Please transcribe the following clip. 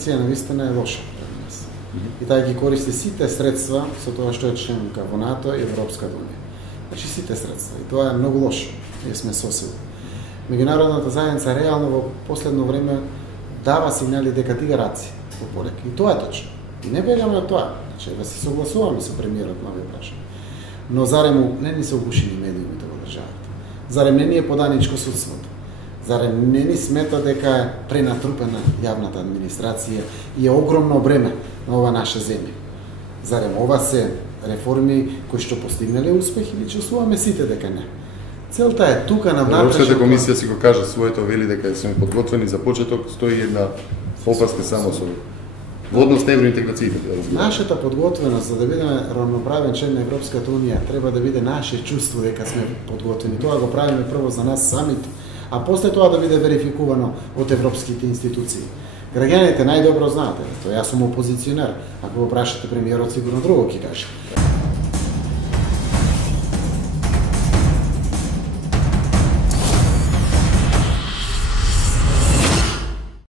позиција навистина е лоша пред нас. И таа ги користи сите средства со тоа што е членка во НАТО и Европската унија. Значи сите средства. И тоа е многу лошо. Ние сме сосед. Меѓународната заедница реално во последно време дава сигнали дека дига раци во порек. И тоа е точно. И не бегаме од тоа. Значи, да се согласуваме со премиерот на овие прашања. Но зарем не ни се угушени медиумите во државата. Зарем не ни е поданичко судството. Зарем не ни смета дека е пренатрупена јавната администрација и е огромно бреме на ова наша земја. Зарем ова се реформи кои што постигнале успех или чувствуваме сите дека не. Целта е тука на внатрешната Европската комисија си го кажа своето, вели дека сме подготвени за почеток, стои една опаска само со во однос на евроинтеграциите. Нашата подготвеност за да бидеме равноправен член на Европската унија треба да биде наше чувство дека сме подготвени. Тоа го правиме прво за нас самите, а после тоа да биде верификувано од европските институции. Граѓаните најдобро знаат, тоа јас сум опозиционер, ако го прашате премиерот сигурно друго ќе каже.